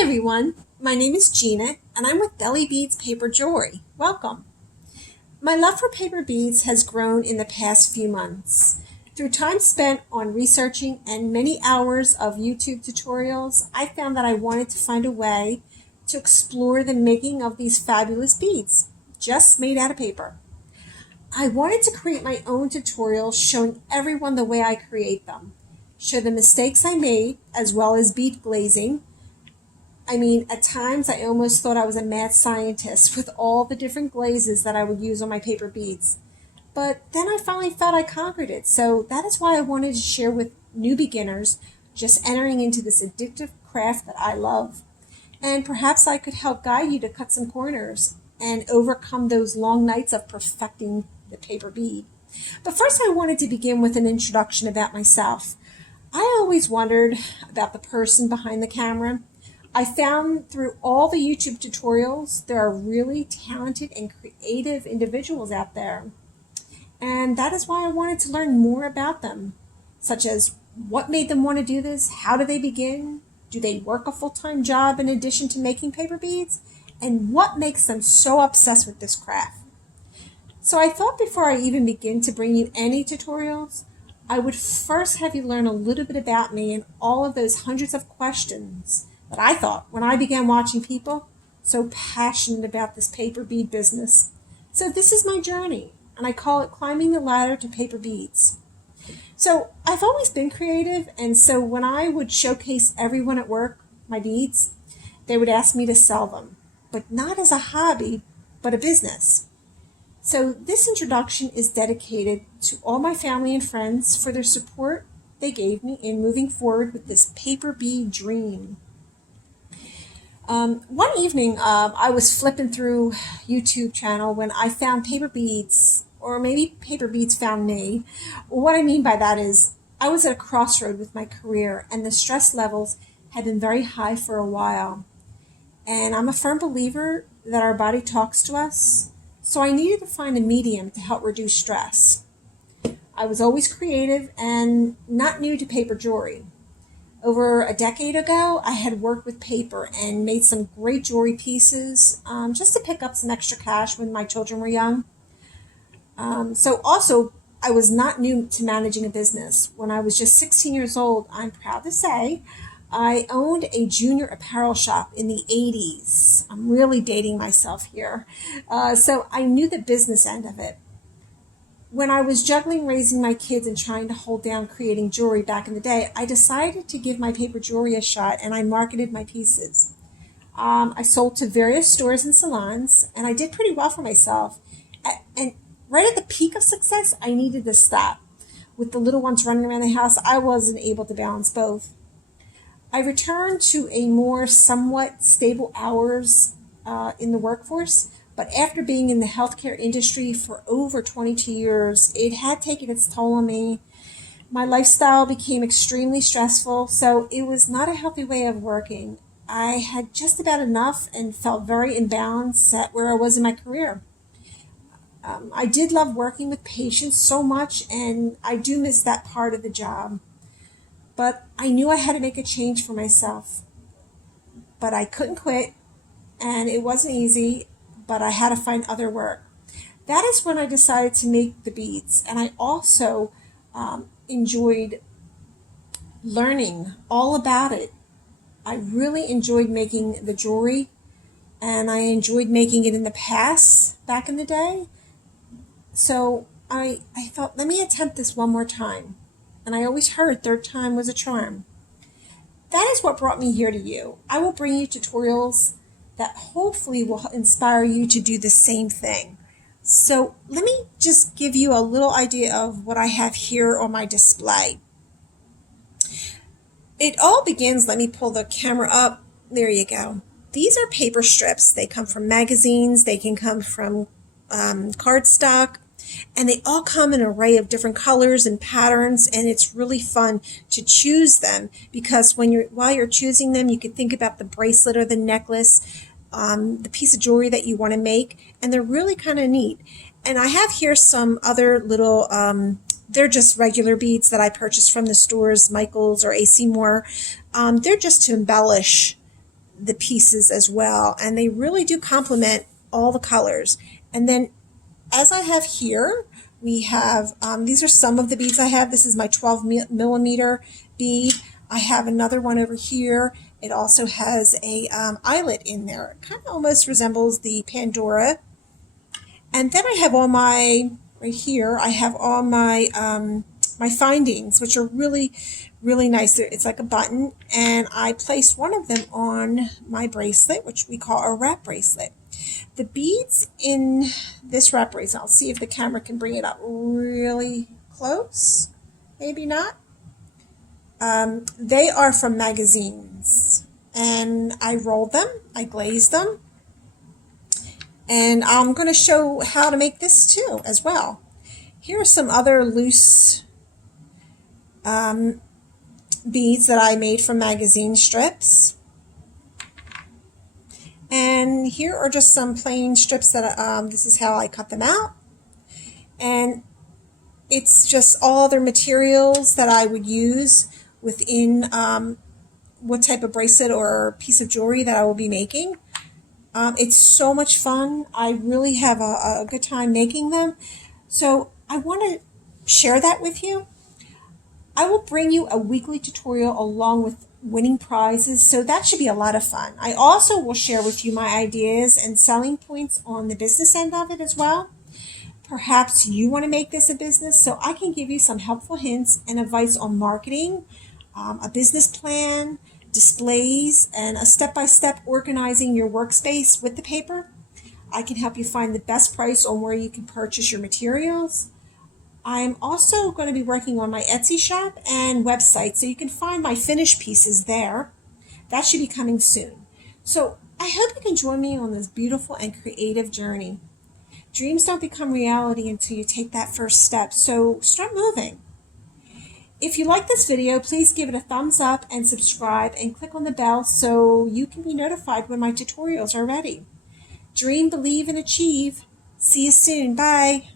Hi everyone, my name is Gina and I'm with Bellie Beads Paper Jewelry. Welcome. My love for paper beads has grown in the past few months. Through time spent on researching and many hours of YouTube tutorials, I found that I wanted to find a way to explore the making of these fabulous beads, just made out of paper. I wanted to create my own tutorial showing everyone the way I create them, show the mistakes I made as well as bead glazing. At times I almost thought I was a mad scientist with all the different glazes that I would use on my paper beads. But then I finally felt I conquered it, so that is why I wanted to share with new beginners just entering into this addictive craft that I love. And perhaps I could help guide you to cut some corners and overcome those long nights of perfecting the paper bead. But first I wanted to begin with an introduction about myself. I always wondered about the person behind the camera. I found through all the YouTube tutorials there are really talented and creative individuals out there. And that is why I wanted to learn more about them, such as what made them want to do this, how do they begin, do they work a full-time job in addition to making paper beads, and what makes them so obsessed with this craft. So I thought before I even begin to bring you any tutorials, I would first have you learn a little bit about me and all of those hundreds of questions that I thought when I began watching people so passionate about this paper bead business. So this is my journey, and I call it climbing the ladder to paper beads. So I've always been creative, and so when I would showcase everyone at work my beads, they would ask me to sell them, but not as a hobby, but a business. So this introduction is dedicated to all my family and friends for their support they gave me in moving forward with this paper bead dream. One evening, I was flipping through YouTube channel when I found paper beads, or maybe paper beads found me. What I mean by that is I was at a crossroad with my career and the stress levels had been very high for a while. And I'm a firm believer that our body talks to us, so I needed to find a medium to help reduce stress. I was always creative and not new to paper jewelry. Over a decade ago, I had worked with paper and made some great jewelry pieces just to pick up some extra cash when my children were young. So also, I was not new to managing a business. When I was just 16 years old, I'm proud to say, I owned a junior apparel shop in the 80s. I'm really dating myself here. So I knew the business end of it. When I was juggling raising my kids and trying to hold down creating jewelry back in the day, I decided to give my paper jewelry a shot and I marketed my pieces. I sold to various stores and salons and I did pretty well for myself. And right at the peak of success, I needed to stop. With the little ones running around the house, I wasn't able to balance both. I returned to a more somewhat stable hours in the workforce. But after being in the healthcare industry for over 22 years, it had taken its toll on me. My lifestyle became extremely stressful, so it was not a healthy way of working. I had just about enough and felt very imbalanced at where I was in my career. I did love working with patients so much, and I do miss that part of the job. But I knew I had to make a change for myself. But I couldn't quit, and it wasn't easy. But I had to find other work. That is when I decided to make the beads. And I also enjoyed learning all about it. I really enjoyed making the jewelry and I enjoyed making it in the past, back in the day. So I thought, let me attempt this one more time. And I always heard third time was a charm. That is what brought me here to you. I will bring you tutorials that hopefully will inspire you to do the same thing. So let me just give you a little idea of what I have here on my display. It all begins, let me pull the camera up. There you go. These are paper strips. They come from magazines. They can come from cardstock. And they all come in an array of different colors and patterns, and it's really fun to choose them because while you're choosing them, you can think about the bracelet or the necklace, the piece of jewelry that you want to make, and they're really kind of neat. And I have here some other little, they're just regular beads that I purchased from the stores, Michael's or AC Moore. They're just to embellish the pieces as well, and they really do complement all the colors. And then as I have here, we have, these are some of the beads I have. This is my 12 millimeter bead. I have another one over here. It also has a eyelet in there. It kind of almost resembles the Pandora. And then I have all my, right here, I have all my my findings, which are really, really nice. It's like a button, and I placed one of them on my bracelet, which we call a wrap bracelet. The beads in this wrap bracelet, I'll see if the camera can bring it up really close. Maybe not. They are from magazines, and I rolled them, I glazed them, and I'm going to show how to make this too as well. Here are some other loose beads that I made from magazine strips. And here are just some plain strips that this is how I cut them out. And it's just all other materials that I would use within what type of bracelet or piece of jewelry that I will be making. It's so much fun. I really have a good time making them. So I want to share that with you. I will bring you a weekly tutorial along with winning prizes, so that should be a lot of fun. I also will share with you my ideas and selling points on the business end of it as well. Perhaps you want to make this a business, so I can give you some helpful hints and advice on marketing, a business plan, displays, and a step-by-step organizing your workspace with the paper. I can help you find the best price on where you can purchase your materials. I'm also going to be working on my Etsy shop and website, so you can find my finished pieces there. That should be coming soon. So I hope you can join me on this beautiful and creative journey. Dreams don't become reality until you take that first step, so start moving. If you like this video, please give it a thumbs up and subscribe and click on the bell so you can be notified when my tutorials are ready. Dream, believe, and achieve. See you soon. Bye.